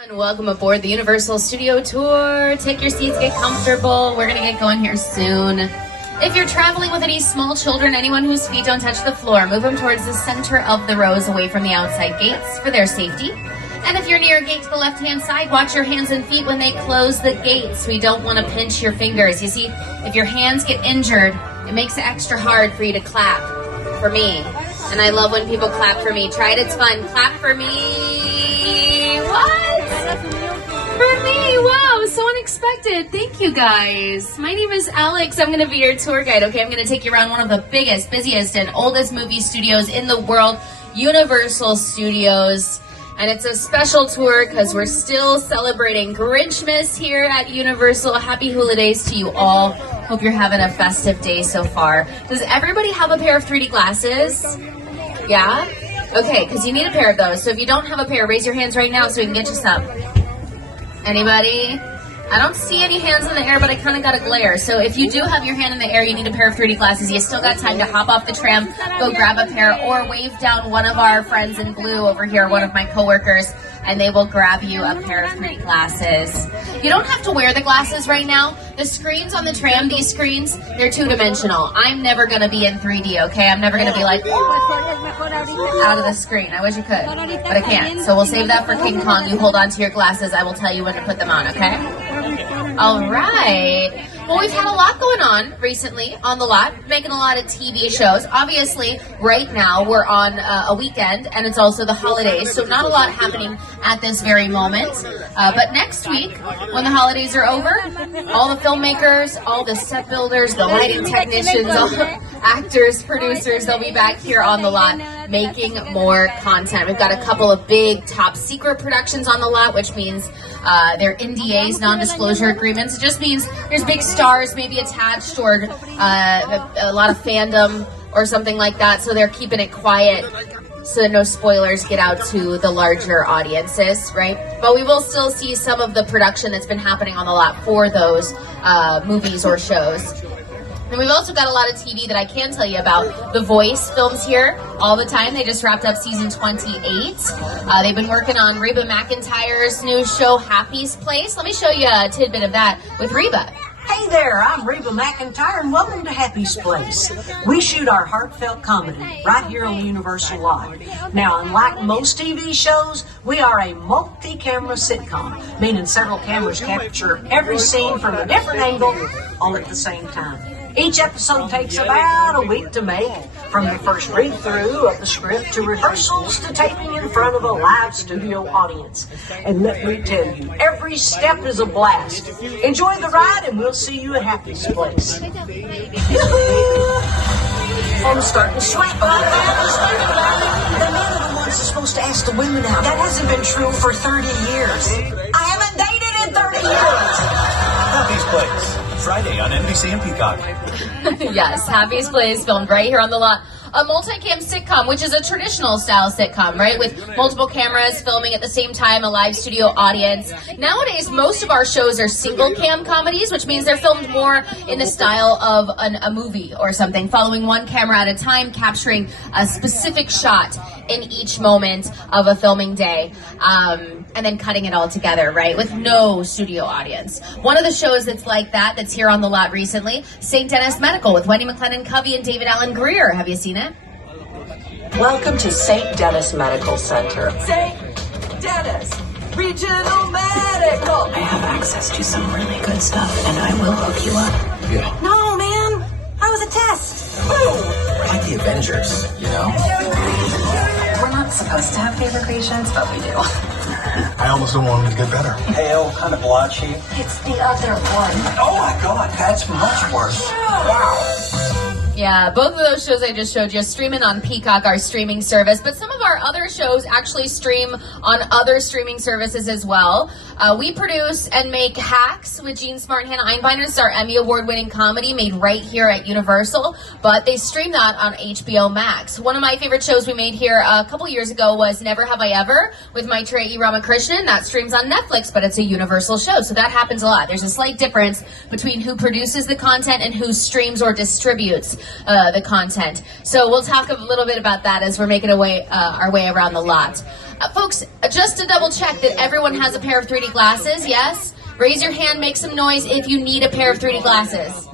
And welcome aboard the Universal Studio Tour. Take your seats, get comfortable. We're gonna get going here soon. If you're traveling with any small children, anyone whose feet don't touch the floor, move them towards the center of the rows away from the outside gates for their safety. And if you're near a gate to the left-hand side, watch your hands and feet when they close the gates. We don't want to pinch your fingers. You see, if your hands get injured, it makes it extra hard for you to clap for me. And I love when people clap for me. Try it, it's fun. Clap for me. What? For me, wow, so unexpected. Thank you guys. My name is Alex. I'm gonna be your tour guide, okay? I'm gonna take you around one of the biggest, busiest, and oldest movie studios in the world, Universal Studios. And it's a special tour because we're still celebrating Grinchmas here at Universal. Happy holidays to you all. Hope you're having a festive day so far. Does everybody have a pair of 3D glasses? Yeah? Okay, because you need a pair of those. So if you don't have a pair, raise your hands right now so we can get you some. Anybody? I don't see any hands in the air, but I kind of got a glare. So if you do have your hand in the air, you need a pair of 3D glasses. You still got time to hop off the tram, go grab a pair, or wave down one of our friends in blue over here, one of my coworkers, and they will grab you a pair of 3D glasses. You don't have to wear the glasses right now. The screens on the tram, these screens, they're two-dimensional. I'm never going to be in 3D, okay? I'm never going to be like, out of the screen. I wish you could, but I can't. So we'll save that for King Kong. You hold on to your glasses. I will tell you when to put them on, okay? All right. Well, we've had a lot going on recently on the lot, making a lot of TV shows. Obviously, right now we're on a weekend, and it's also the holidays, so not a lot happening at this very moment. But next week, when the holidays are over, all the filmmakers, all the set builders, the lighting technicians, all the actors, producers, they'll be back here on the lot making more content. We've got a couple of big top secret productions on the lot, which means they're NDAs, non-disclosure agreements. It just means there's big stars maybe attached or a lot of fandom or something like that, so they're keeping it quiet so that no spoilers get out to the larger audiences, right? But we will still see some of the production that's been happening on the lot for those movies or shows. And we've also got a lot of TV that I can tell you about. The Voice films here all the time. They just wrapped up season 28. They've been working on Reba McEntire's new show, Happy's Place. Let me show you a tidbit of that with Reba. Hey there, I'm Reba McEntire, and welcome to Happy's Place. We shoot our heartfelt comedy right here on the Universal lot. Now, unlike most TV shows, we are a multi-camera sitcom, meaning several cameras capture every scene from a different angle all at the same time. Each episode takes about a week to make, from the first read-through of the script to rehearsals to taping in front of a live studio audience. And let me tell you, every step is a blast. Enjoy the ride, and we'll see you at Happy's Place. I'm starting to sweat. The men are the ones that's supposed to ask the women out. That hasn't been true for 30 years. I haven't dated in 30 years. Happy's Place. Friday on NBC and Peacock. Yes, Happy's Place, filmed right here on the lot. A multicam sitcom, which is a traditional style sitcom, right? With multiple cameras filming at the same time, a live studio audience. Nowadays, most of our shows are single cam comedies, which means they're filmed more in the style of a movie or something, following one camera at a time, capturing a specific shot in each moment of a filming day, and then cutting it all together, right? With no studio audience. One of the shows that's like that, that's here on the lot recently, St. Dennis Medical with Wendy McLennan Covey and David Allen Greer. Have you seen it? Welcome to St. Dennis Medical Center. St. Dennis Regional Medical. I have access to some really good stuff, and I will hook you up. Yeah. No, man. That was a test. Like the Avengers, you know? We're not supposed to have favorite patients, but we do. I almost don't want them to get better. Pale, kind of blotchy. It's the other one. Oh my God, that's much worse. Wow. Yeah, both of those shows I just showed you streaming on Peacock, our streaming service, but some of our other shows actually stream on other streaming services as well. We produce and make Hacks with Gene Smart and Hannah Einbinder. It's our Emmy Award-winning comedy made right here at Universal, but they stream that on HBO Max. One of my favorite shows we made here a couple years ago was Never Have I Ever with Maitreyi Ramakrishnan. That streams on Netflix, but it's a Universal show, so that happens a lot. There's a slight difference between who produces the content and who streams or distributes the content. So we'll talk a little bit about that as we're making our way around the lot. Folks, just to double check that everyone has a pair of 3D glasses, yes? Raise your hand, make some noise if you need a pair of 3D glasses.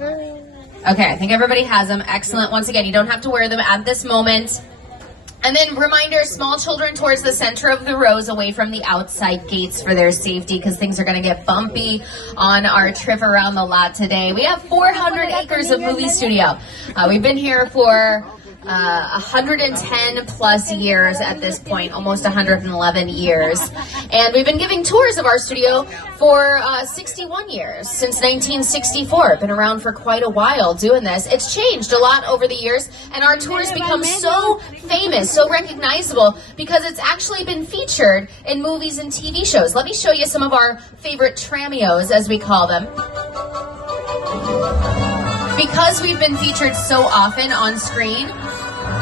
Okay, I think everybody has them. Excellent. Once again, you don't have to wear them at this moment. And then reminder, small children towards the center of the rows away from the outside gates for their safety because things are going to get bumpy on our trip around the lot today. We have 400 acres of movie studio. We've been here for 110 plus years at this point, almost 111 years. And we've been giving tours of our studio for 61 years, since 1964. Been around for quite a while doing this. It's changed a lot over the years, and our tours become so famous, so recognizable, because it's actually been featured in movies and TV shows. Let me show you some of our favorite trameos, as we call them. Because we've been featured so often on screen,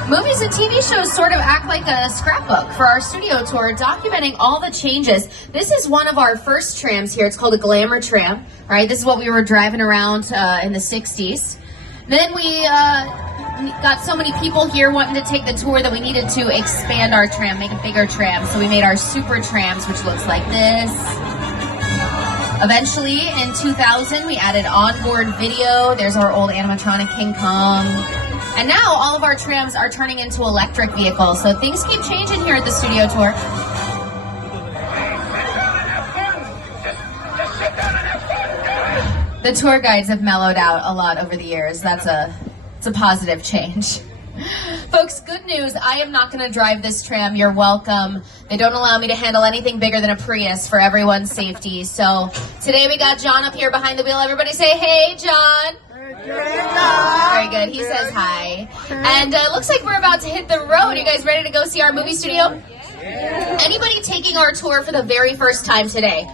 movies and TV shows sort of act like a scrapbook for our studio tour, documenting all the changes. This is one of our first trams here. It's called a glamour tram. All right, this is what we were driving around in the 60s. Then we got so many people here wanting to take the tour that we needed to expand our tram, make a bigger tram. So we made our super trams, which looks like this. Eventually, in 2000, we added onboard video. There's our old animatronic King Kong. And now all of our trams are turning into electric vehicles. So things keep changing here at the studio tour. The tour guides have mellowed out a lot over the years. It's a positive change. Folks, good news. I am not going to drive this tram. You're welcome. They don't allow me to handle anything bigger than a Prius for everyone's safety. So today we got John up here behind the wheel. Everybody say, hey, John. Very good. He says hi. And it looks like we're about to hit the road. You guys ready to go see our movie studio? Anybody taking our tour for the very first time today?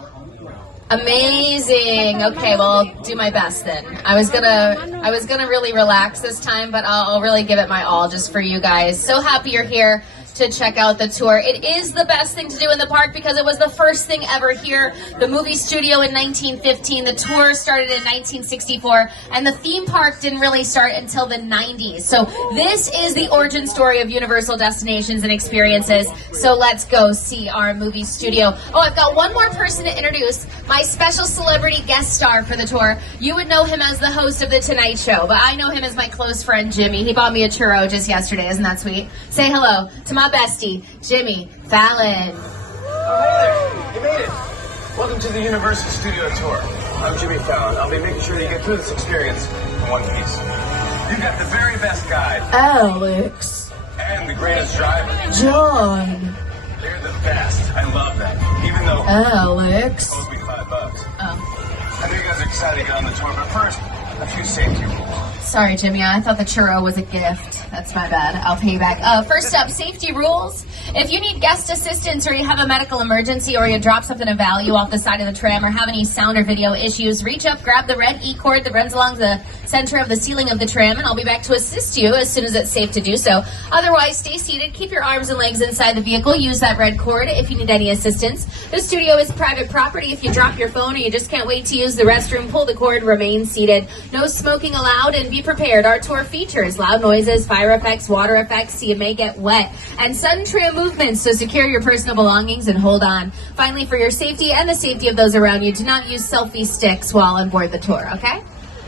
Amazing. Okay, well, I'll do my best then. I was gonna really relax this time, but I'll really give it my all just for you guys. So happy you're here to check out the tour. It is the best thing to do in the park because it was the first thing ever here. The movie studio in 1915, the tour started in 1964, and the theme park didn't really start until the 90s. So this is the origin story of Universal Destinations and Experiences. So let's go see our movie studio. Oh, I've got one more person to introduce, my special celebrity guest star for the tour. You would know him as the host of The Tonight Show, but I know him as my close friend, Jimmy. He bought me a churro just yesterday. Isn't that sweet? Say hello to my bestie, Jimmy Fallon. Oh, hey there. You made it. Welcome to the Universal Studio Tour. I'm Jimmy Fallon. I'll be making sure that you get through this experience in one piece. You've got the very best guide. Alex. And the greatest driver. John. They're the best. I love that. Even though Alex. it owes me $5. Oh. I know you guys are excited to get on the tour, but first, a few safety rules. Sorry, Jimmy. I thought the churro was a gift. That's my bad. I'll pay you back. First up, safety rules. If you need guest assistance or you have a medical emergency or you drop something of value off the side of the tram or have any sound or video issues, reach up, grab the red E-cord that runs along the center of the ceiling of the tram, and I'll be back to assist you as soon as it's safe to do so. Otherwise, stay seated. Keep your arms and legs inside the vehicle. Use that red cord if you need any assistance. The studio is private property. If you drop your phone or you just can't wait to use the restroom, pull the cord, remain seated. No smoking allowed, and be prepared. Our tour features loud noises, fire effects, water effects, so you may get wet, and sudden tram movements, so secure your personal belongings and hold on. Finally, for your safety and the safety of those around you, do not use selfie sticks while on board the tour, okay?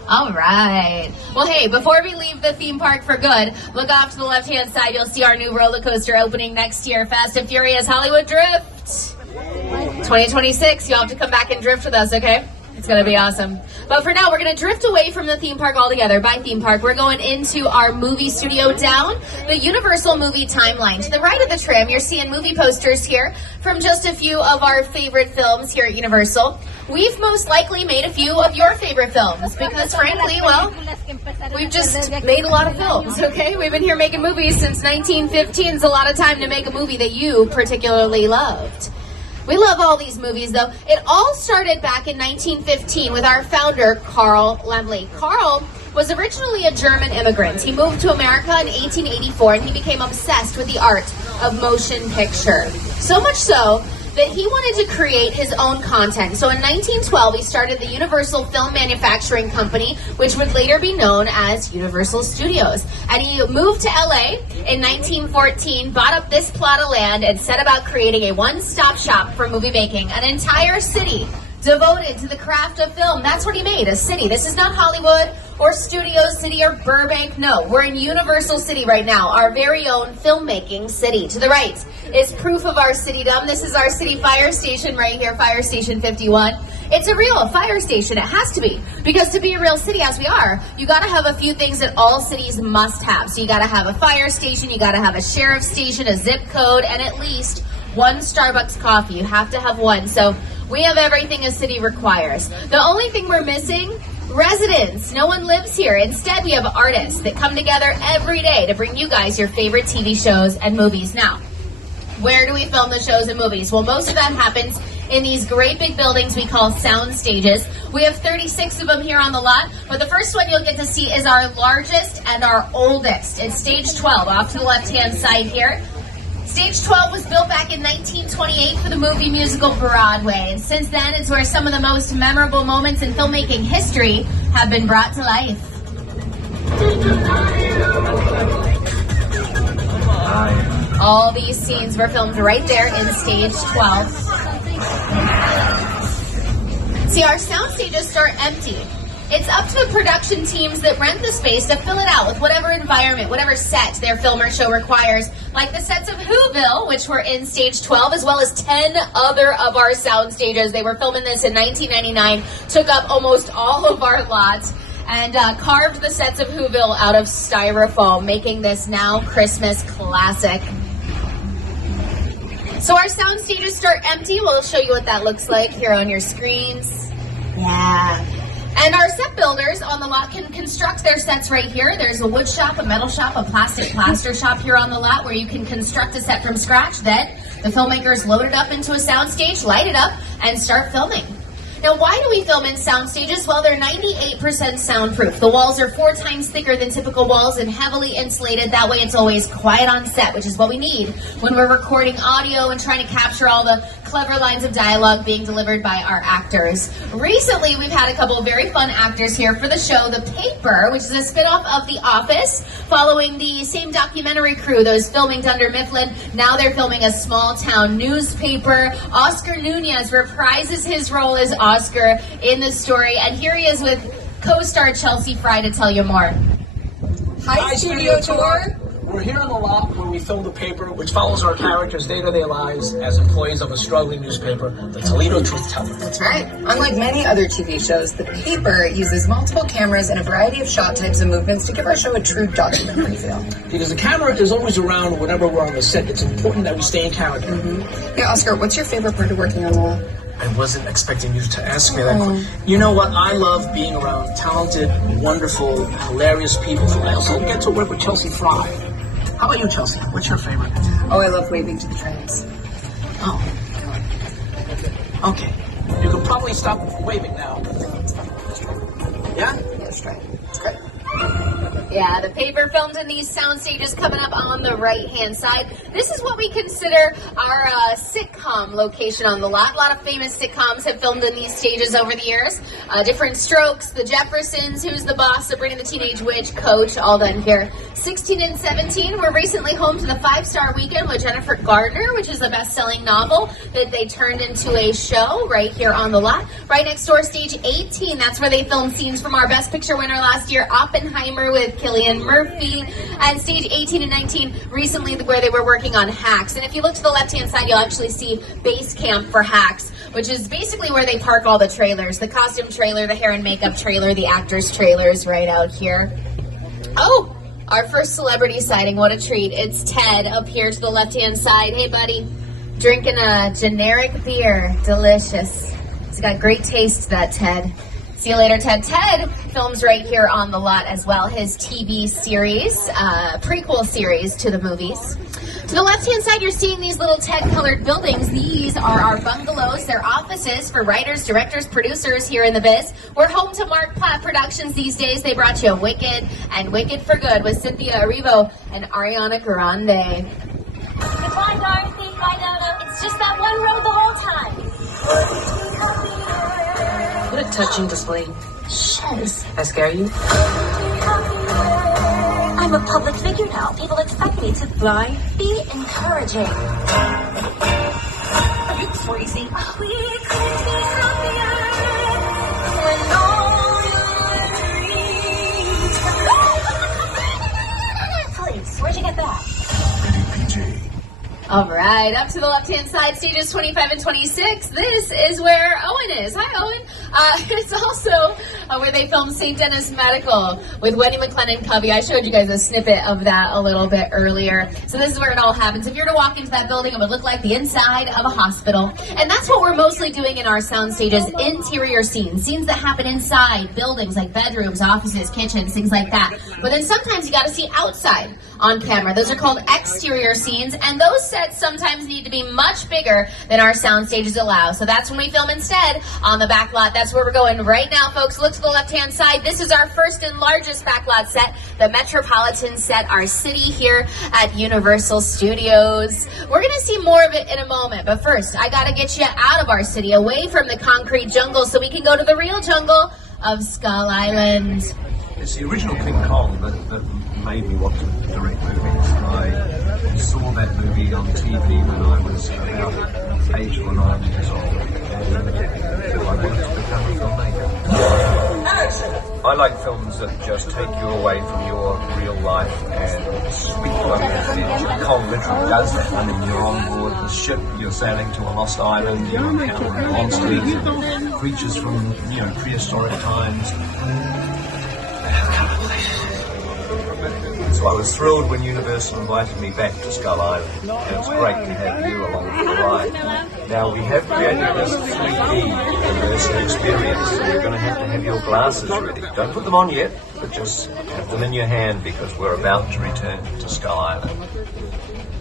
All right. Well, hey, before we leave the theme park for good, look off to the left-hand side. You'll see our new roller coaster opening next year, Fast and Furious Hollywood Drift. 2026, you'll have to come back and drift with us, okay? It's going to be awesome. But for now, we're going to drift away from the theme park altogether. By theme park, we're going into our movie studio down the Universal movie timeline. To the right of the tram, you're seeing movie posters here from just a few of our favorite films here at Universal. We've most likely made a few of your favorite films because, frankly, well, we've just made a lot of films, okay? We've been here making movies since 1915. It's a lot of time to make a movie that you particularly loved. We love all these movies, though. It all started back in 1915 with our founder, Carl Laemmle. Carl was originally a German immigrant. He moved to America in 1884, and he became obsessed with the art of motion picture. So much so that he wanted to create his own content. So in 1912, he started the Universal Film Manufacturing Company, which would later be known as Universal Studios. And he moved to LA in 1914, bought up this plot of land, and set about creating a one-stop shop for movie making, an entire city devoted to the craft of film. That's what he made, a city. This is not Hollywood or Studio City or Burbank. No, we're in Universal City right now, our very own filmmaking city. To the right is proof of our citydom. This is our city fire station right here, Fire Station 51. It's a real fire station. It has to be, because to be a real city as we are, you got to have a few things that all cities must have. So you got to have a fire station, you got to have a sheriff's station, a zip code, and at least one Starbucks coffee. You have to have one. So we have everything a city requires. The only thing we're missing, residents. No one lives here. Instead, we have artists that come together every day to bring you guys your favorite TV shows and movies. Now, where do we film the shows and movies? Well, most of that happens in these great big buildings we call sound stages. We have 36 of them here on the lot, but the first one you'll get to see is our largest and our oldest. It's stage 12 off to the left-hand side here. Stage 12 was built back in 1928 for the movie musical Broadway, and since then it's where some of the most memorable moments in filmmaking history have been brought to life. All these scenes were filmed right there in stage 12. See, our sound stages start empty. It's up to the production teams that rent the space to fill it out with whatever environment, whatever set their film or show requires, like the sets of Whoville, which were in stage 12, as well as 10 other of our sound stages. They were filming this in 1999, took up almost all of our lots, and carved the sets of Whoville out of styrofoam, making this now Christmas classic. So our sound stages start empty. We'll show you what that looks like here on your screens. Yeah. And our set builders on the lot can construct their sets right here. There's a wood shop, a metal shop, a plastic plaster shop here on the lot where you can construct a set from scratch. Then the filmmakers load it up into a soundstage, light it up, and start filming. Now, why do we film in sound stages? Well, they're 98% soundproof. The walls are 4 times thicker than typical walls and heavily insulated. That way it's always quiet on set, which is what we need when we're recording audio and trying to capture all the clever lines of dialogue being delivered by our actors. Recently, we've had a couple of very fun actors here for the show The Paper, which is a spinoff of The Office, following the same documentary crew that was filming Dunder Mifflin. Now they're filming a small town newspaper. Oscar Nunez reprises his role as Oscar in the story, and here he is with co-star Chelsea Fry to tell you more. Hi, Studio Tour. We're here on the lot where we film The Paper, which follows our characters' day-to-day lives as employees of a struggling newspaper, the Toledo Truth Teller. That's right. Unlike many other TV shows, The Paper uses multiple cameras and a variety of shot types and movements to give our show a true documentary feel. Because the camera is always around whenever we're on the set. It's important that we stay in character. Mm-hmm. Yeah, Oscar, what's your favorite part of working on the lot? I wasn't expecting you to ask me that question. You know what? I love being around talented, wonderful, hilarious people. I also get to work with Chelsea Fry. How about you, Chelsea? What's your favorite? Oh, I love waving to the trains. Oh. Okay. You can probably stop waving now. Yeah? That's right. It's great. Yeah, The Paper filmed in these sound stages coming up on the right-hand side. This is what we consider our sitcom location on the lot. A lot of famous sitcoms have filmed in these stages over the years. Different Strokes, The Jeffersons, Who's the Boss, Sabrina the Teenage Witch, Coach, all done here. 16 and 17 were recently home to the 5-Star Weekend with Jennifer Gardner, which is a best-selling novel that they turned into a show right here on the lot. Right next door, stage 18, that's where they filmed scenes from our Best Picture winner last year, Oppenheimer, with Cillian Murphy. And stage 18 and 19 recently where they were working on Hacks. And if you look to the left-hand side, you'll actually see base camp for Hacks, which is basically where they park all the trailers. The costume trailer, the hair and makeup trailer, the actors trailers right out here. Oh! Our first celebrity sighting, what a treat. It's Ted up here to the left-hand side. Hey, buddy. Drinking a generic beer. Delicious. He's got great taste, that Ted. See you later, Ted. Ted films right here on the lot as well. His TV series, prequel series to the movies. To the left-hand side, you're seeing these little Ted-colored buildings. These are our bungalows. They're offices for writers, directors, producers here in the biz. We're home to Mark Platt Productions these days. They brought you Wicked and Wicked for Good with Cynthia Erivo and Ariana Grande. Goodbye, Dorothy. Bye, Dodo. It's just that one road the whole time. What a touching display. Shiz. I scare you? I'm a public figure now. People expect me to Lie? be encouraging. Are you crazy? We could be happier when all your dreams. Please, where'd you get that? All right, up to the left-hand side, stages 25 and 26. This is where Owen is. Hi, Owen. It's also where they filmed St. Denis Medical with Wendy McLennan Covey. I showed you guys a snippet of that a little bit earlier. So this is where it all happens. If you were to walk into that building, it would look like the inside of a hospital. And that's what we're mostly doing in our sound stages, interior scenes. Scenes that happen inside buildings like bedrooms, offices, kitchens, things like that. But then sometimes you got to see outside on camera. Those are called exterior scenes, and those sets sometimes need to be much bigger than our sound stages allow. So that's when we film instead on the backlot. That's where we're going right now, folks. Look to the left-hand side. This is our first and largest backlot set, the Metropolitan set, our city here at Universal Studios. We're going to see more of it in a moment, but first, I got to get you out of our city, away from the concrete jungle, so we can go to the real jungle of Skull Island. It's the original King Kong that made me want to direct movies. I saw that movie on TV when I was about 8 or 9 years old, and I wanted to become a filmmaker. I like films that just take you away from your real life and sweep you over the edge. Kong literally does that. I mean, you're on board the ship, you're sailing to a lost island, you're encountering monsters and creatures from, prehistoric times. So I was thrilled when Universal invited me back to Skull Island, and it's great to have you along for the ride. Now we have created this 3D immersive experience, so you're going to have your glasses ready. Don't put them on yet, but just have them in your hand because we're about to return to Skull Island.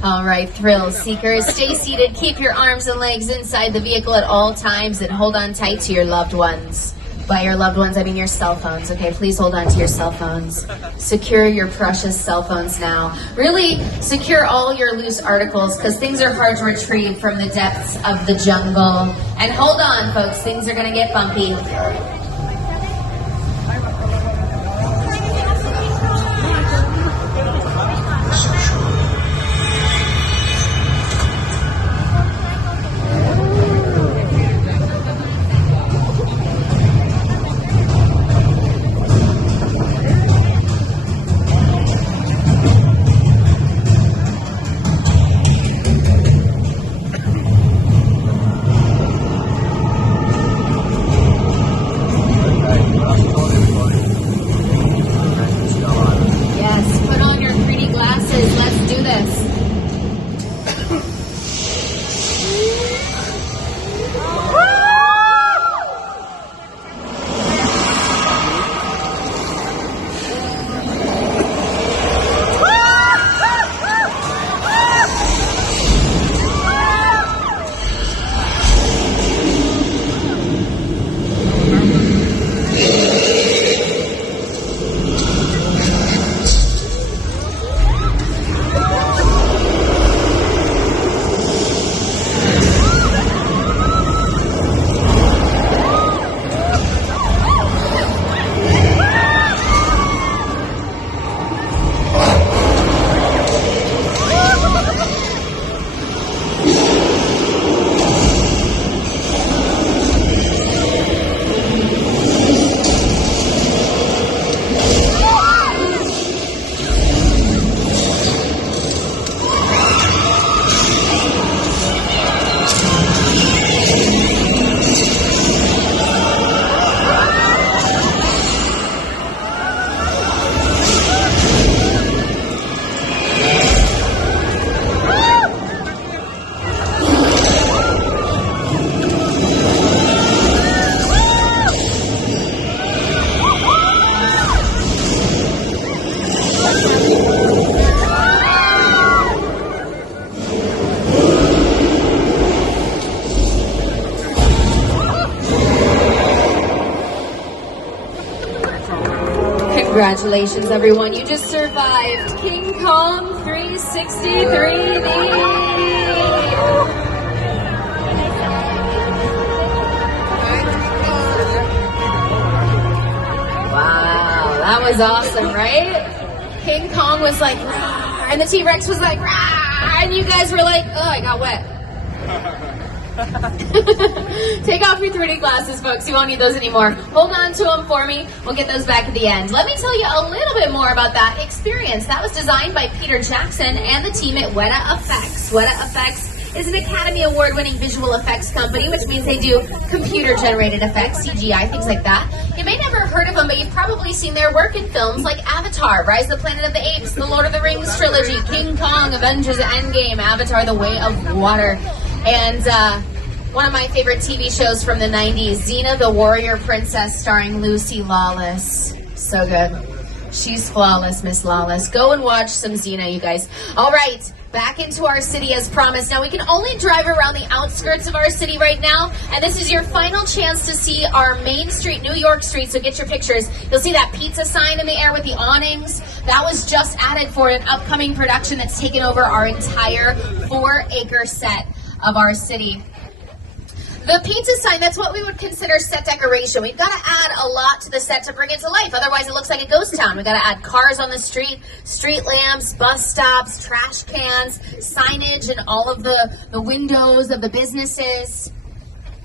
All right, thrill seekers, stay seated, keep your arms and legs inside the vehicle at all times, and hold on tight to your loved ones. By your loved ones, I mean your cell phones, okay? Please hold on to your cell phones. Secure your precious cell phones now. Really secure all your loose articles, because things are hard to retrieve from the depths of the jungle. And hold on, folks, things are going to get bumpy. Congratulations, everyone. You just survived King Kong 360 3D. That was awesome, right? King Kong was like, "Rawr," and the T-Rex was like, "Rawr," and you guys were like, oh, I got wet. Take off your 3D glasses, folks. You won't need those anymore. Hold on to them for me. We'll get those back at the end. Let me tell you a little bit more about that experience. That was designed by Peter Jackson and the team at Weta Effects. Weta Effects is an Academy Award-winning visual effects company, which means they do computer-generated effects, CGI, things like that. You may never have heard of them, but you've probably seen their work in films like Avatar, Rise of the Planet of the Apes, The Lord of the Rings trilogy, King Kong, Avengers Endgame, Avatar, The Way of Water, and one of my favorite TV shows from the 90s, Xena the Warrior Princess, starring Lucy Lawless. So good. She's flawless, Miss Lawless. Go and watch some Xena, you guys. All right. Back into our city as promised. Now, we can only drive around the outskirts of our city right now, and this is your final chance to see our main street, New York Street, so get your pictures. You'll see that pizza sign in the air with the awnings. That was just added for an upcoming production that's taken over our entire 4-acre set of our city. The pizza sign, that's what we would consider set decoration. We've got to add a lot to the set to bring it to life. Otherwise, it looks like a ghost town. We've got to add cars on the street lamps, bus stops, trash cans, signage, and all of the windows of the businesses.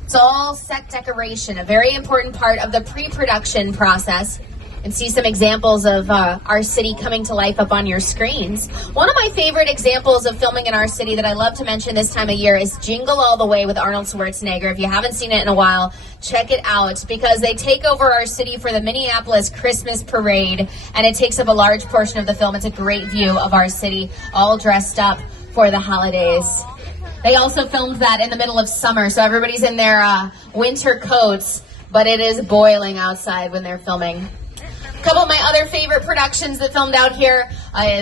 It's all set decoration, a very important part of the pre-production process. And see some examples of our city coming to life up on your screens. One of my favorite examples of filming in our city that I love to mention this time of year is Jingle All the Way with Arnold Schwarzenegger. If you haven't seen it in a while, check it out, because they take over our city for the Minneapolis Christmas Parade, and it takes up a large portion of the film. It's a great view of our city, all dressed up for the holidays. They also filmed that in the middle of summer, so everybody's in their winter coats, but it is boiling outside when they're filming. A couple of my other favorite productions that filmed out here.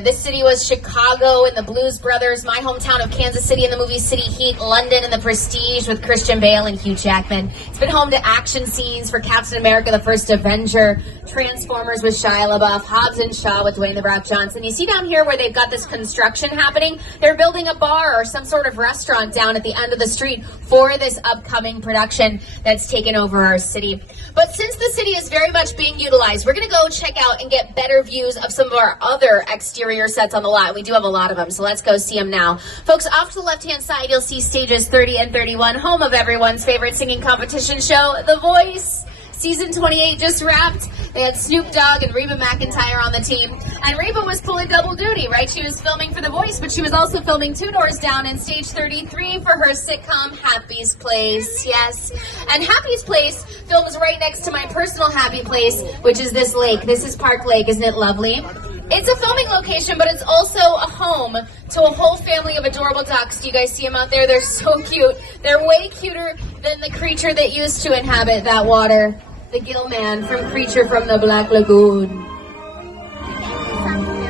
This city was Chicago and the Blues Brothers, my hometown of Kansas City in the movie City Heat, London and The Prestige with Christian Bale and Hugh Jackman. It's been home to action scenes for Captain America, the First Avenger, Transformers with Shia LaBeouf, Hobbs and Shaw with Dwayne The Rock Johnson. You see down here where they've got this construction happening? They're building a bar or some sort of restaurant down at the end of the street for this upcoming production that's taken over our city. But since the city is very much being utilized, we're going to go check out and get better views of some of our other exterior sets on the lot. We do have a lot of them, so let's go see them now. Folks, off to the left-hand side, you'll see stages 30 and 31, home of everyone's favorite singing competition show, The Voice. Season 28 just wrapped. They had Snoop Dogg and Reba McEntire on the team. And Reba was pulling double duty, right? She was filming for The Voice, but she was also filming Two Doors Down in stage 33 for her sitcom Happy's Place. Yes. And Happy's Place films right next to my personal happy place, which is this lake. This is Park Lake. Isn't it lovely? It's a filming location, but it's also a home to a whole family of adorable ducks. Do you guys see them out there? They're so cute. They're way cuter than the creature that used to inhabit that water. The gill man from Creature from the Black Lagoon.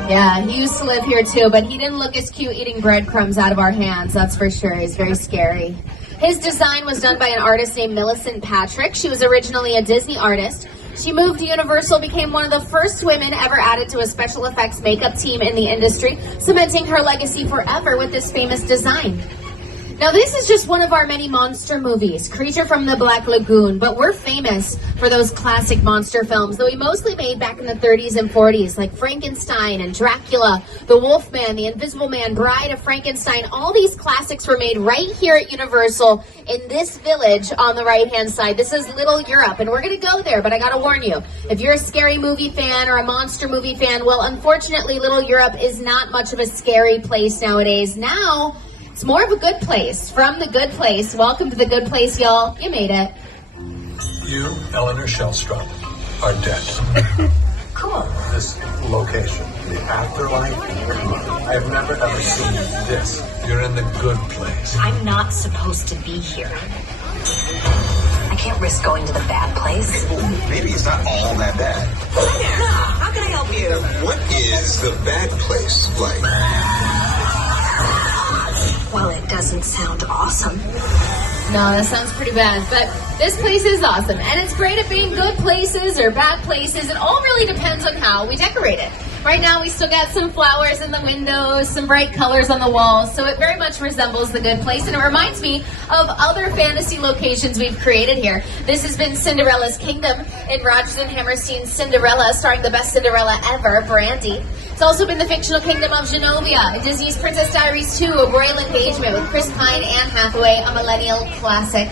Yeah, he used to live here too, but he didn't look as cute eating breadcrumbs out of our hands, that's for sure. He's very scary. His design was done by an artist named Millicent Patrick. She was originally a Disney artist. She moved to Universal, became one of the first women ever added to a special effects makeup team in the industry, cementing her legacy forever with this famous design. Now, this is just one of our many monster movies, Creature from the Black Lagoon, but we're famous for those classic monster films that we mostly made back in the 30s and 40s, like Frankenstein and Dracula, The Wolfman, The Invisible Man, Bride of Frankenstein. All these classics were made right here at Universal in this village on the right-hand side. This is Little Europe, and we're going to go there, but I got to warn you, if you're a scary movie fan or a monster movie fan, well, unfortunately, Little Europe is not much of a scary place nowadays. Now, it's more of a good place. From the good place. Welcome to the good place, y'all. You made it. You, Eleanor Shellstrom, are dead. Cool. This location, the afterlife, I've never ever seen this. You're in the good place. I'm not supposed to be here. I can't risk going to the bad place. Maybe it's not all that bad. How can I help you? What is the bad place like? Well, it doesn't sound awesome. No, that sounds pretty bad, but this place is awesome, and it's great at being good places or bad places. It all really depends on how we decorate it. Right now, we still got some flowers in the windows, some bright colors on the walls, so it very much resembles the good place, and it reminds me of other fantasy locations we've created here. This has been Cinderella's Kingdom in Rodgers and Hammerstein's Cinderella, starring the best Cinderella ever, Brandy. It's also been the fictional kingdom of Genovia in Disney's Princess Diaries 2, a royal engagement with Chris Pine and Hathaway, a millennial classic.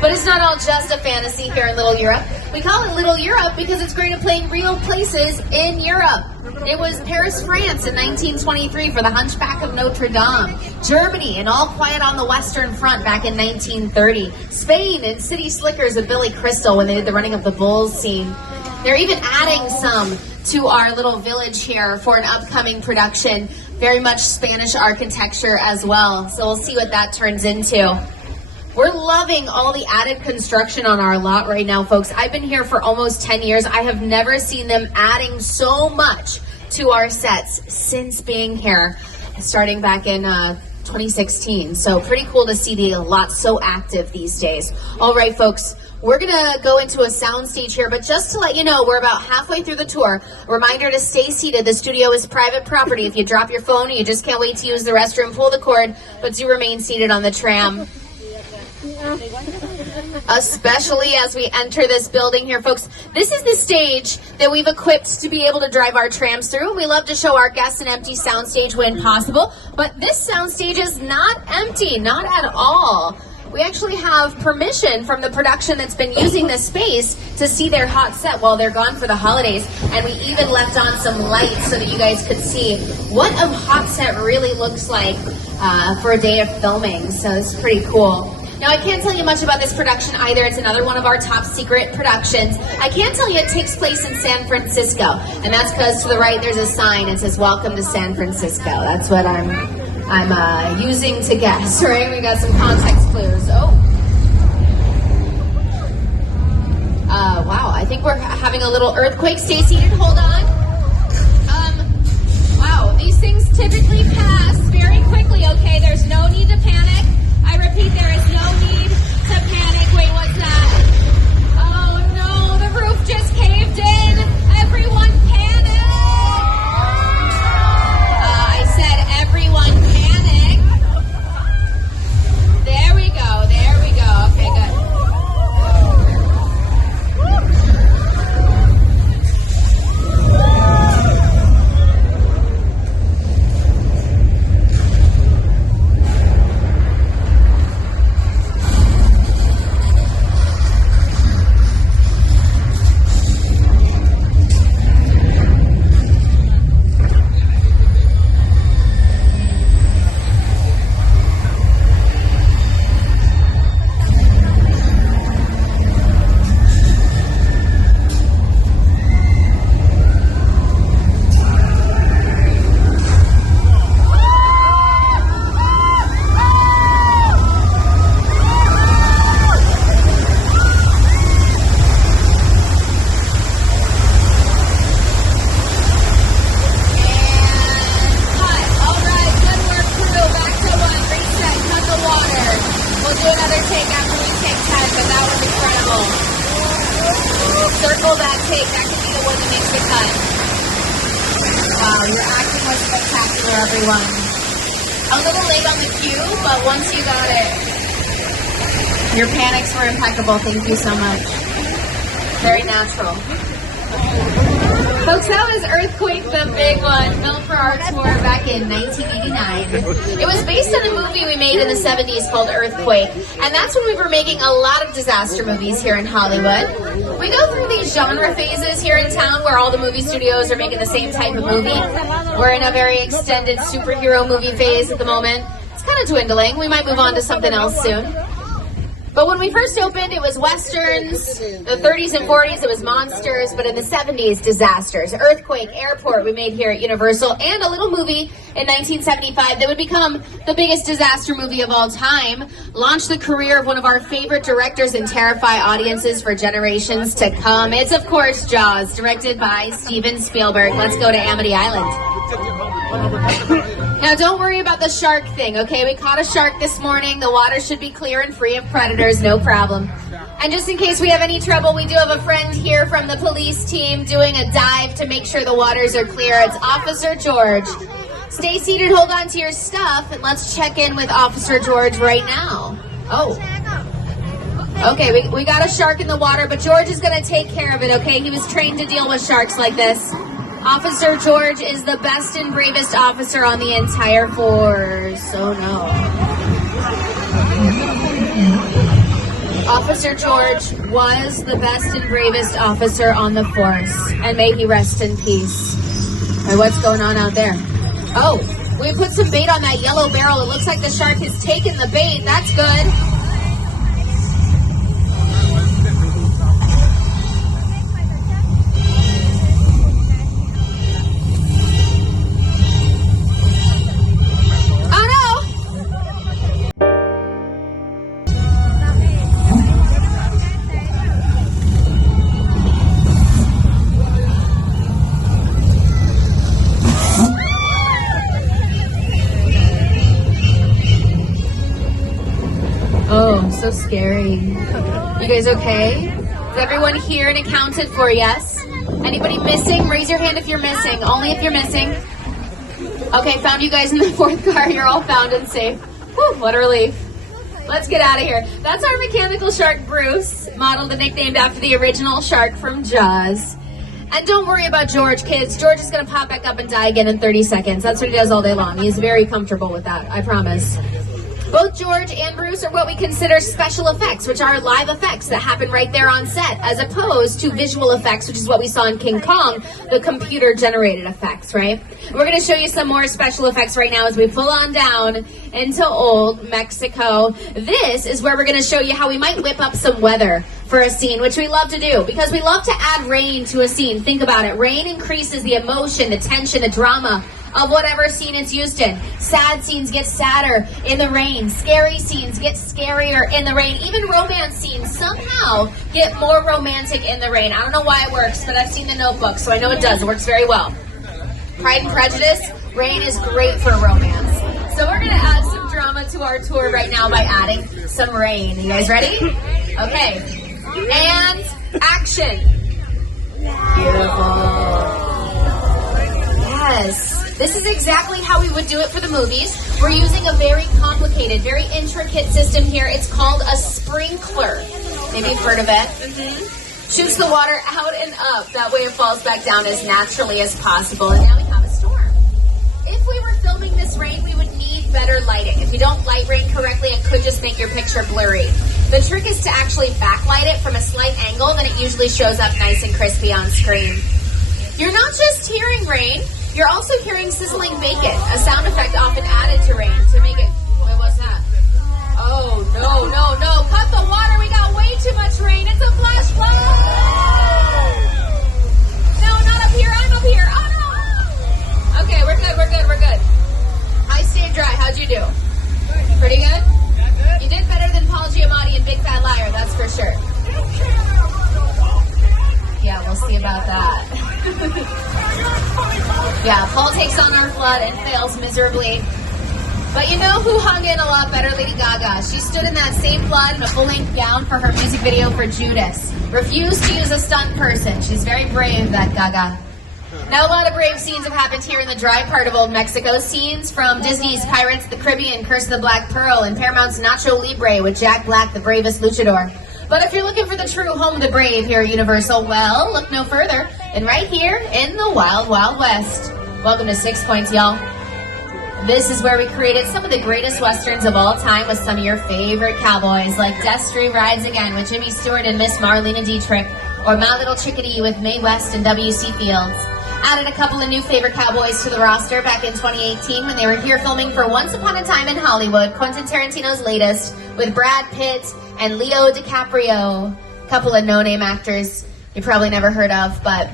But it's not all just a fantasy here in Little Europe. We call it Little Europe because it's great at playing real places in Europe. It was Paris, France in 1923 for The Hunchback of Notre Dame. Germany in All Quiet on the Western Front back in 1930. Spain in City Slickers with Billy Crystal when they did the Running of the Bulls scene. They're even adding some to our little village here for an upcoming production. Very much Spanish architecture as well. So we'll see what that turns into. We're loving all the added construction on our lot right now, folks. I've been here for almost 10 years. I have never seen them adding so much to our sets since being here, starting back in 2016. So pretty cool to see the lot so active these days. All right, folks. We're gonna go into a soundstage here, but just to let you know, we're about halfway through the tour. Reminder to stay seated. The studio is private property. If you drop your phone and you just can't wait to use the restroom, pull the cord, but do remain seated on the tram. Especially as we enter this building here, folks. This is the stage that we've equipped to be able to drive our trams through. We love to show our guests an empty soundstage when possible, but this soundstage is not empty, not at all. We actually have permission from the production that's been using this space to see their hot set while they're gone for the holidays. And we even left on some lights so that you guys could see what a hot set really looks like for a day of filming. So it's pretty cool. Now, I can't tell you much about this production either. It's another one of our top secret productions. I can tell you it takes place in San Francisco. And that's because to the right there's a sign that says, "Welcome to San Francisco." That's what I'm using to guess, right? We got some context clues. Wow, I think we're having a little earthquake. Stay seated, hold on. Wow, these things typically pass very quickly, okay? There's no need to panic. I repeat, there is no need to panic. Wait, what's that? Oh no, the roof just caved in. Everyone panic! I said everyone panic. There we go, there we go. Okay, good. Circle that take. That could be the one that makes the cut. Wow, your acting was spectacular, everyone. A little late on the cue, but once you got it, your panics were impeccable. Thank you so much. Very natural. Folks, that was Earthquake, the big one, built for our tour back in 1989. It was based on a movie we made in the 70s called Earthquake, and that's when we were making a lot of disaster movies here in Hollywood. We go through these genre phases here in town where all the movie studios are making the same type of movie. We're in a very extended superhero movie phase at the moment. It's kind of dwindling. We might move on to something else soon. But when we first opened, it was westerns. The 30s and 40s, it was monsters. But in the 70s, disasters. Earthquake, Airport, we made here at Universal. And a little movie in 1975 that would become the biggest disaster movie of all time. Launched the career of one of our favorite directors and terrify audiences for generations to come. It's, of course, Jaws, directed by Steven Spielberg. Let's go to Amity Island. Now, don't worry about the shark thing, okay? We caught a shark this morning. The water should be clear and free of predators, no problem. And just in case we have any trouble, we do have a friend here from the police team doing a dive to make sure the waters are clear. It's Officer George. Stay seated, hold on to your stuff, and let's check in with Officer George right now. Oh. Okay, we got a shark in the water, but George is going to take care of it, okay? He was trained to deal with sharks like this. Officer George is the best and bravest officer on the entire force. Oh no. Officer George was the best and bravest officer on the force, and may he rest in peace. All right, what's going on out there? Oh, we put some bait on that yellow barrel. It looks like the shark has taken the bait. That's good. Oh, so scary. You guys okay? Is everyone here and accounted for? Yes? Anybody missing? Raise your hand if you're missing. Only if you're missing. Okay, found you guys in the fourth car. You're all found and safe. Whew, what a relief. Let's get out of here. That's our mechanical shark, Bruce, modeled and nicknamed after the original shark from Jaws. And don't worry about George, kids. George is going to pop back up and die again in 30 seconds. That's what he does all day long. He's very comfortable with that, I promise. Both George and Bruce are what we consider special effects, which are live effects that happen right there on set, as opposed to visual effects, which is what we saw in King Kong, the computer-generated effects, right? We're going to show you some more special effects right now as we pull on down into old Mexico. This is where we're going to show you how we might whip up some weather for a scene, which we love to do, because we love to add rain to a scene. Think about it. Rain increases the emotion, the tension, the drama of whatever scene it's used in. Sad scenes get sadder in the rain. Scary scenes get scarier in the rain. Even romance scenes somehow get more romantic in the rain. I don't know why it works, but I've seen The Notebook, so I know it does. It works very well. Pride and Prejudice, rain is great for romance. So we're going to add some drama to our tour right now by adding some rain. You guys ready? Okay. And action. Beautiful. Yes. This is exactly how we would do it for the movies. We're using a very complicated, very intricate system here. It's called a sprinkler. Maybe you've heard of it. Shoots the water out and up. That way it falls back down as naturally as possible. And now we have a storm. If we were filming this rain, we would need better lighting. If you don't light rain correctly, it could just make your picture blurry. The trick is to actually backlight it from a slight angle, then it usually shows up nice and crispy on screen. You're not just hearing rain, you're also hearing sizzling bacon, a sound effect often added to rain to make it... Wait, what's that? Oh, no, no, no. Cut the water. We got way too much rain. It's a flash flood. No, not up here. I'm up here. Oh, no. Okay, we're good. We're good. We're good. I stayed dry. How'd you do? Pretty good? You did better than Paul Giamatti and Big Fat Liar, that's for sure. Yeah, we'll see about that. Yeah, Paul takes on our flood and fails miserably. But you know who hung in a lot better? Lady Gaga. She stood in that same flood in a full-length gown for her music video for Judas. Refused to use a stunt person. She's very brave, that Gaga. Now, a lot of brave scenes have happened here in the dry part of Old Mexico. Scenes from Disney's Pirates of the Caribbean, Curse of the Black Pearl, and Paramount's Nacho Libre with Jack Black, the bravest luchador. But if you're looking for the true home of the brave here at Universal, well, look no further than right here in the Wild Wild West. Welcome to 6 Points, y'all. This is where we created some of the greatest westerns of all time with some of your favorite cowboys, like Death Street Rides Again with Jimmy Stewart and Miss Marlena Dietrich, or My Little Chickadee with Mae West and W.C. Fields. Added a couple of new favorite cowboys to the roster back in 2018 when they were here filming for Once Upon a Time in Hollywood, Quentin Tarantino's latest, with Brad Pitt and Leo DiCaprio. A couple of no-name actors you probably never heard of, but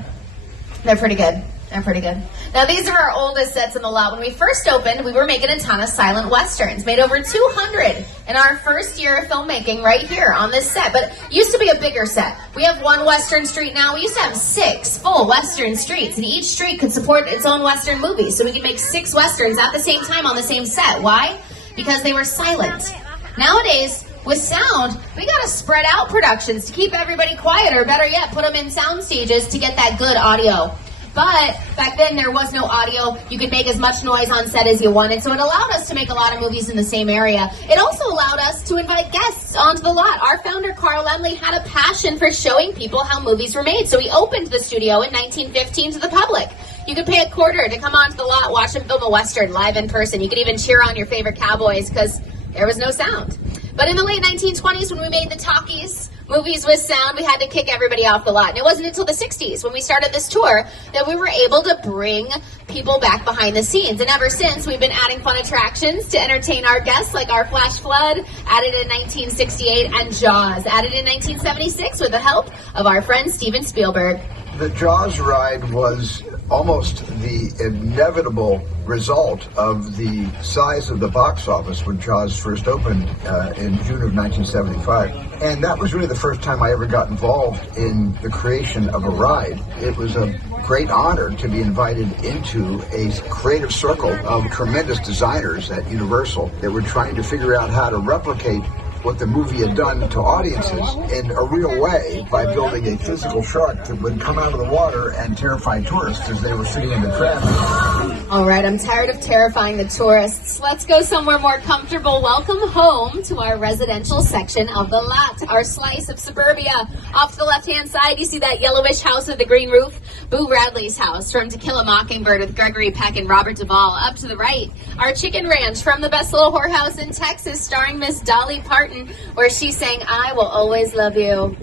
They're pretty good. They're pretty good. Now, these are our oldest sets in the lot. When we first opened, we were making a ton of silent westerns. Made over 200 in our first year of filmmaking right here on this set. But it used to be a bigger set. We have one western street now. We used to have 6 full western streets, and each street could support its own western movie. So we could make 6 westerns at the same time on the same set. Why? Because they were silent. Nowadays, with sound, we gotta spread out productions to keep everybody quiet, or better yet, put them in sound stages to get that good audio. But back then there was no audio. You could make as much noise on set as you wanted, so it allowed us to make a lot of movies in the same area. It also allowed us to invite guests onto the lot. Our founder, Carl Lemley, had a passion for showing people how movies were made, so he opened the studio in 1915 to the public. You could pay a quarter to come onto the lot, watch him film a western live in person. You could even cheer on your favorite cowboys because there was no sound. But in the late 1920s, when we made the talkies, movies with sound, we had to kick everybody off the lot. And it wasn't until the 60s, when we started this tour, that we were able to bring people back behind the scenes. And ever since, we've been adding fun attractions to entertain our guests, like our Flash Flood, added in 1968, and Jaws, added in 1976 with the help of our friend Steven Spielberg. The Jaws ride was almost the inevitable result of the size of the box office when Jaws first opened in June of 1975. And that was really the first time I ever got involved in the creation of a ride. It was a great honor to be invited into a creative circle of tremendous designers at Universal that were trying to figure out how to replicate what the movie had done to audiences in a real way by building a physical shark that would come out of the water and terrify tourists as they were sitting in the traffic. All right, I'm tired of terrifying the tourists. Let's go somewhere more comfortable. Welcome home to our residential section of the lot, our slice of suburbia. Off to the left-hand side, you see that yellowish house with the green roof? Boo Radley's house from To Kill a Mockingbird with Gregory Peck and Robert Duvall. Up to the right, our chicken ranch from The Best Little Whorehouse in Texas, starring Miss Dolly Parton, where she sang I Will Always Love You.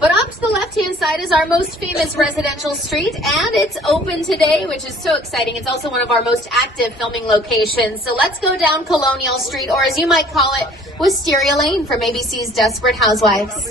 But up to the left-hand side is our most famous residential street, and it's open today, which is so exciting. It's also one of our most active filming locations. So let's go down Colonial Street, or as you might call it, Wisteria Lane from ABC's Desperate Housewives.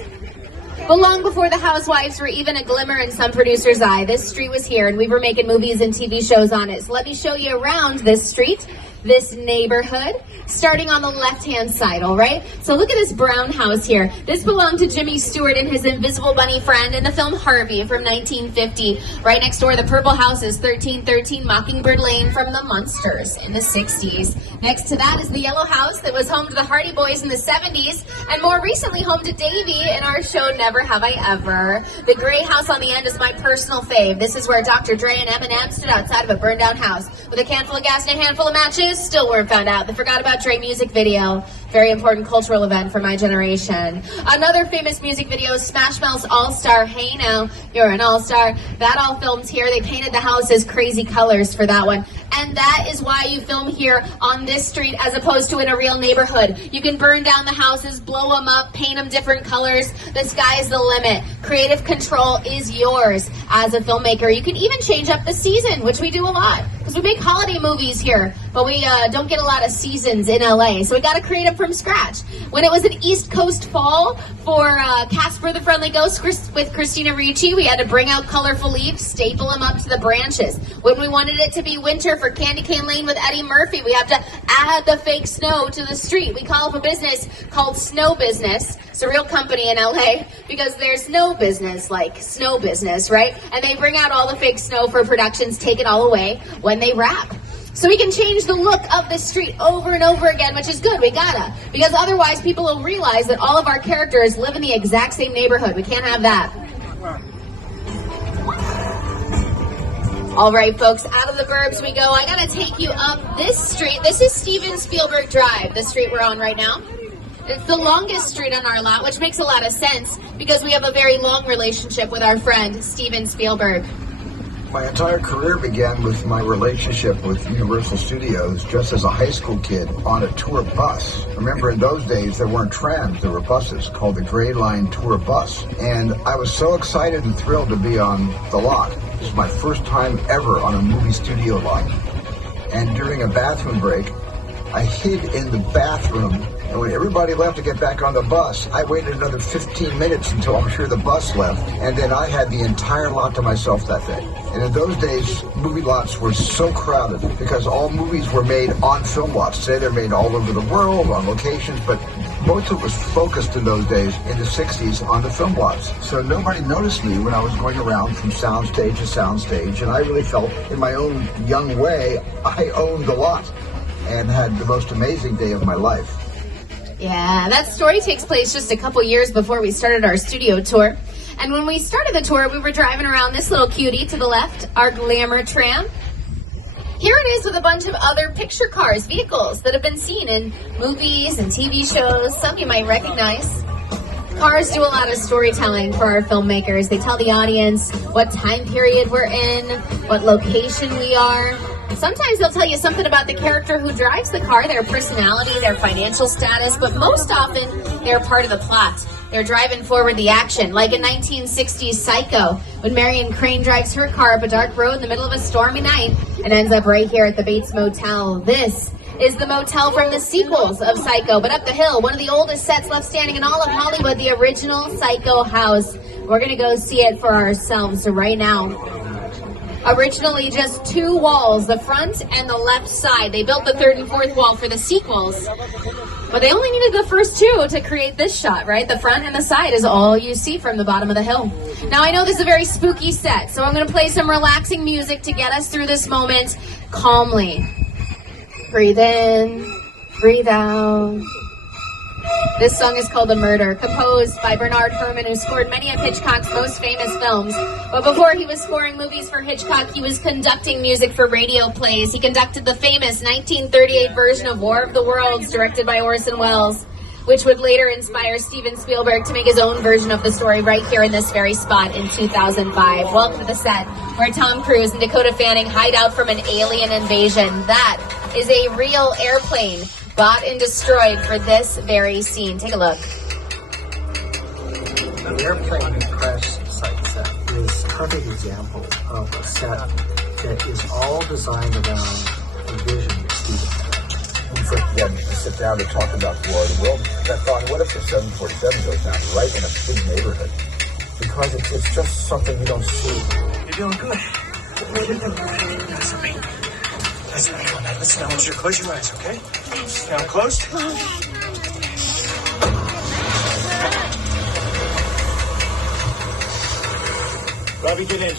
But long before the Housewives were even a glimmer in some producer's eye, this street was here, and we were making movies and TV shows on it. So let me show you around this street, this neighborhood, starting on the left-hand side, all right? So look at this brown house here. This belonged to Jimmy Stewart and his Invisible Bunny friend in the film Harvey from 1950. Right next door, the purple house is 1313 Mockingbird Lane from the Munsters in the 60s. Next to that is the yellow house that was home to the Hardy Boys in the 70s, and more recently home to Davy in our show Never Have I Ever. The gray house on the end is my personal fave. This is where Dr. Dre and Eminem stood outside of a burned-down house with a can full of gas and a handful of matches. Still weren't found out. They forgot about Dre music video. Very important cultural event for my generation. Another famous music video, Smash Mouth's All-Star, Hey Now, You're an All-Star. That all filmed here. They painted the houses crazy colors for that one. And that is why you film here on this street as opposed to in a real neighborhood. You can burn down the houses, blow them up, paint them different colors. The sky's the limit. Creative control is yours as a filmmaker. You can even change up the season, which we do a lot. Because we make holiday movies here, but we don't get a lot of seasons in LA. So we got to create it from scratch. When it was an East Coast fall for Casper the Friendly Ghost with Christina Ricci, we had to bring out colorful leaves, staple them up to the branches. When we wanted it to be winter for Candy Cane Lane with Eddie Murphy, we have to add the fake snow to the street. We call up a business called Snow Business. It's a real company in LA because there's no business like snow business, right? And they bring out all the fake snow for productions, take it all away when they wrap. So we can change the look of the street over and over again, which is good, we gotta. Because otherwise people will realize that all of our characters live in the exact same neighborhood. We can't have that. All right, folks, out of the burbs we go. I gotta take you up this street. This is Steven Spielberg Drive, the street we're on right now. It's the longest street on our lot, which makes a lot of sense because we have a very long relationship with our friend, Steven Spielberg. My entire career began with my relationship with Universal Studios just as a high school kid on a tour bus. Remember, in those days, there weren't trams, there were buses called the Gray Line Tour Bus. And I was so excited and thrilled to be on the lot. This was my first time ever on a movie studio lot. And during a bathroom break, I hid in the bathroom And when everybody left to get back on the bus, I waited another 15 minutes until I'm sure the bus left, and then I had the entire lot to myself that day. And in those days, movie lots were so crowded because all movies were made on film lots. Today they're made all over the world, on locations, but most of it was focused in those days, in the 60s, on the film lots. So nobody noticed me when I was going around from soundstage to soundstage, and I really felt, in my own young way, I owned the lot and had the most amazing day of my life. Yeah, that story takes place just a couple years before we started our studio tour. And when we started the tour, we were driving around this little cutie to the left, our Glamour Tram. Here it is with a bunch of other picture cars, vehicles that have been seen in movies and TV shows, some you might recognize. Cars do a lot of storytelling for our filmmakers. They tell the audience what time period we're in, what location we are. Sometimes they'll tell you something about the character who drives the car, their personality, their financial status, but most often they're part of the plot. They're driving forward the action, like in 1960's Psycho, when Marion Crane drives her car up a dark road in the middle of a stormy night and ends up right here at the Bates Motel. This is the motel from the sequels of Psycho, but up the hill, one of the oldest sets left standing in all of Hollywood, the original Psycho house. We're going to go see it for ourselves right now. Originally just two walls, the front and the left side. They built the third and fourth wall for the sequels, but they only needed the first two to create this shot, right? The front and the side is all you see from the bottom of the hill. Now, I know this is a very spooky set, so I'm going to play some relaxing music to get us through this moment calmly. Breathe in, breathe out. This song is called The Murder, composed by Bernard Herrmann, who scored many of Hitchcock's most famous films. But before he was scoring movies for Hitchcock, he was conducting music for radio plays. He conducted the famous 1938 version of War of the Worlds, directed by Orson Welles, which would later inspire Steven Spielberg to make his own version of the story right here in this very spot in 2005. Welcome to the set where Tom Cruise and Dakota Fanning hide out from an alien invasion. That is a real airplane bought and destroyed for this very scene. Take a look. The airplane crash site set is a perfect example of a set that is all designed around the vision of Steven. For them to sit down to talk about the War of the World, I thought, what if the 747 goes down right in a big neighborhood? Because it's just something you don't see. You're doing good. Listen to me. Listen to me. Now listen, I want you to close your eyes, okay? Now close. Robbie, get in.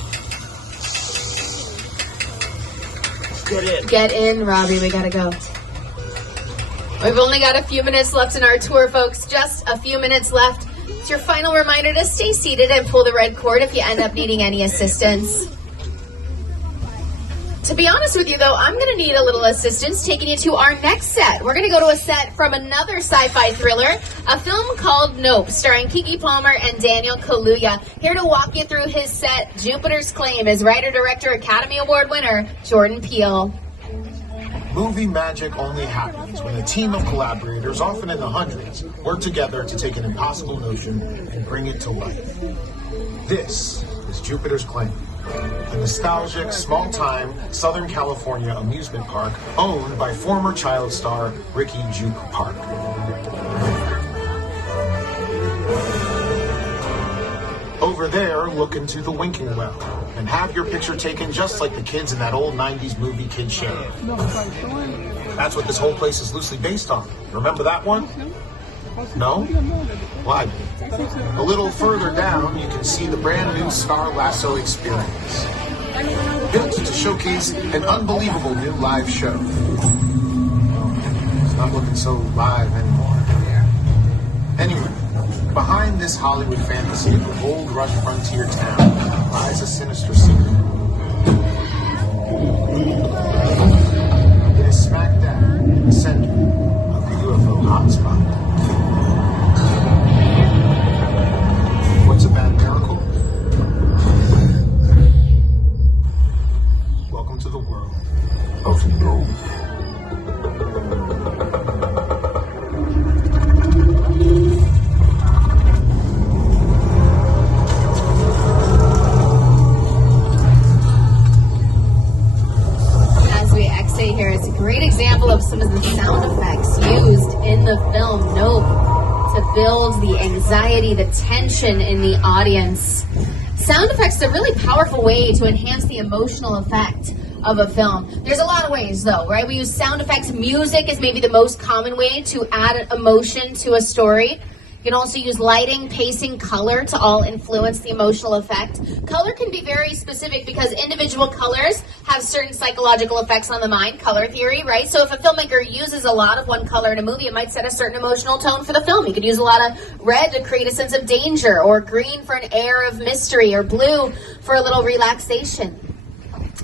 Get in. Get in, Robbie. We gotta go. We've only got a few minutes left in our tour, folks. Just a few minutes left. It's your final reminder to stay seated and pull the red cord if you end up needing any assistance. To be honest with you, though, I'm going to need a little assistance taking you to our next set. We're going to go to a set from another sci-fi thriller, a film called Nope, starring Keke Palmer and Daniel Kaluuya. Here to walk you through his set, Jupiter's Claim, is writer-director Academy Award winner Jordan Peele. Movie magic only happens when a team of collaborators, often in the hundreds, work together to take an impossible notion and bring it to life. This is Jupiter's Claim, a nostalgic, small-time Southern California amusement park owned by former child star Ricky Juke Park. Over there, look into the winking well and have your picture taken just like the kids in that old 90s movie Kid Show. That's what this whole place is loosely based on. Remember that one? No? Why? A little further down, you can see the brand new Star Lasso experience, built to showcase an unbelievable new live show. It's not looking so live anymore. Anyway, behind this Hollywood fantasy of a gold rush frontier town lies a sinister secret. It is smack dab in the center of the UFO hotspot. What's a bad miracle? Welcome to the world of no. As we exit here, it's a great example of some of the sound effects used in the film. builds the anxiety, the tension in the audience. Sound effects is a really powerful way to enhance the emotional effect of a film. There's a lot of ways though, right? We use sound effects. Music is maybe the most common way to add emotion to a story. You can also use lighting, pacing, color to all influence the emotional effect. Color can be very specific because individual colors have certain psychological effects on the mind, color theory, right? So if a filmmaker uses a lot of one color in a movie, it might set a certain emotional tone for the film. You could use a lot of red to create a sense of danger, or green for an air of mystery, or blue for a little relaxation.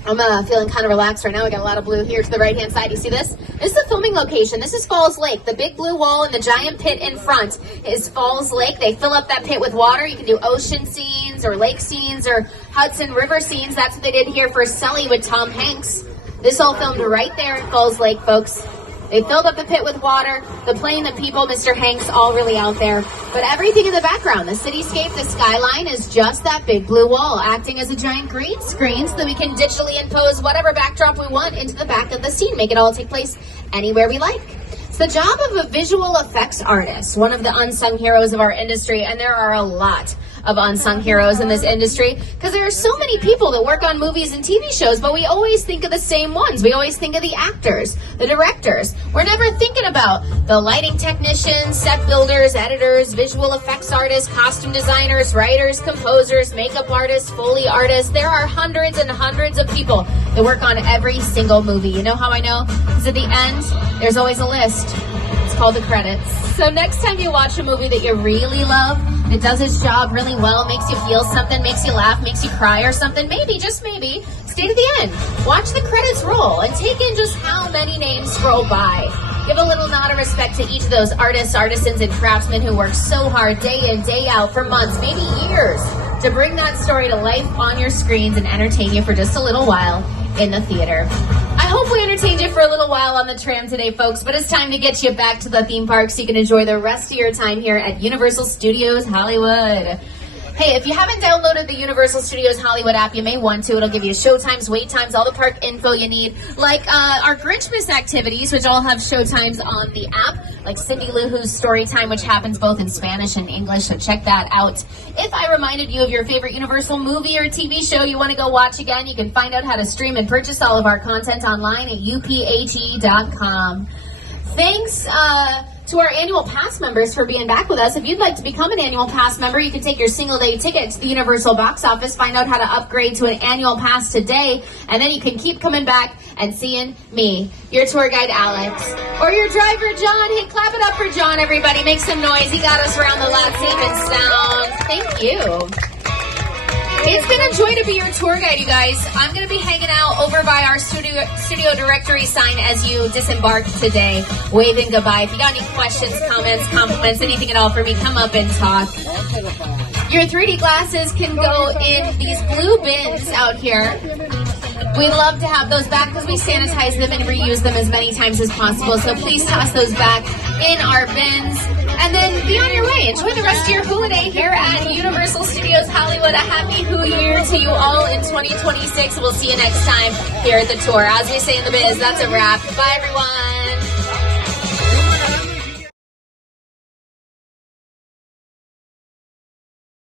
I'm feeling kind of relaxed right now. We got a lot of blue here to the right-hand side. You see this? This is the filming location. This is Falls Lake. The big blue wall and the giant pit in front is Falls Lake. They fill up that pit with water. You can do ocean scenes or lake scenes or Hudson River scenes. That's what they did here for Sully with Tom Hanks. This all filmed right there in Falls Lake, folks. They filled up the pit with water, the plane, the people, Mr. Hanks, all really out there. But everything in the background, the cityscape, the skyline, is just that big blue wall, acting as a giant green screen so that we can digitally impose whatever backdrop we want into the back of the scene, make it all take place anywhere we like. It's the job of a visual effects artist, one of the unsung heroes of our industry, and there are a lot of unsung heroes in this industry because there are so many people that work on movies and TV shows, but we always think of the same ones. We always think of the actors, the directors. We're never thinking about the lighting technicians, set builders, editors, visual effects artists, costume designers, writers, composers, makeup artists, Foley artists. There are hundreds and hundreds of people that work on every single movie. You know how I know? Because at the end, there's always a list. It's called the credits. So next time you watch a movie that you really love, it does its job really well, makes you feel something, makes you laugh, makes you cry or something, maybe, just maybe, stay to the end. Watch the credits roll and take in just how many names scroll by. Give a little nod of respect to each of those artists, artisans, and craftsmen who work so hard day in, day out for months, maybe years, to bring that story to life on your screens and entertain you for just a little while in the theater. I hope we entertained you for a little while on the tram today, folks, but it's time to get you back to the theme park so you can enjoy the rest of your time here at Universal Studios Hollywood. Hey, if you haven't downloaded the Universal Studios Hollywood app, you may want to. It'll give you show times, wait times, all the park info you need, like our Grinchmas activities, which all have show times on the app, like Cindy Lou Who's Story Time, which happens both in Spanish and English, so check that out. If I reminded you of your favorite Universal movie or TV show you want to go watch again, you can find out how to stream and purchase all of our content online at uphe.com. Thanks to our annual pass members for being back with us. If you'd like to become an annual pass member, you can take your single day ticket to the Universal box office, find out how to upgrade to an annual pass today, and then you can keep coming back and seeing me, your tour guide Alex, or your driver John. Hey, clap it up for John, everybody. Make some noise. He got us around the lot safe and sound. Thank you. It's been a joy to be your tour guide, you guys. I'm going to be hanging out over by our studio directory sign as you disembark today, waving goodbye. If you got any questions, comments, compliments, anything at all for me, come up and talk. Your 3D glasses can go in these blue bins out here. We love to have those back because we sanitize them and reuse them as many times as possible. So please toss those back in our bins. And then be on your way. Enjoy the rest of your holiday here at Universal Studios Hollywood. A happy New Year to you all in 2026. We'll see you next time here at the tour. As we say in the biz, that's a wrap. Bye, everyone.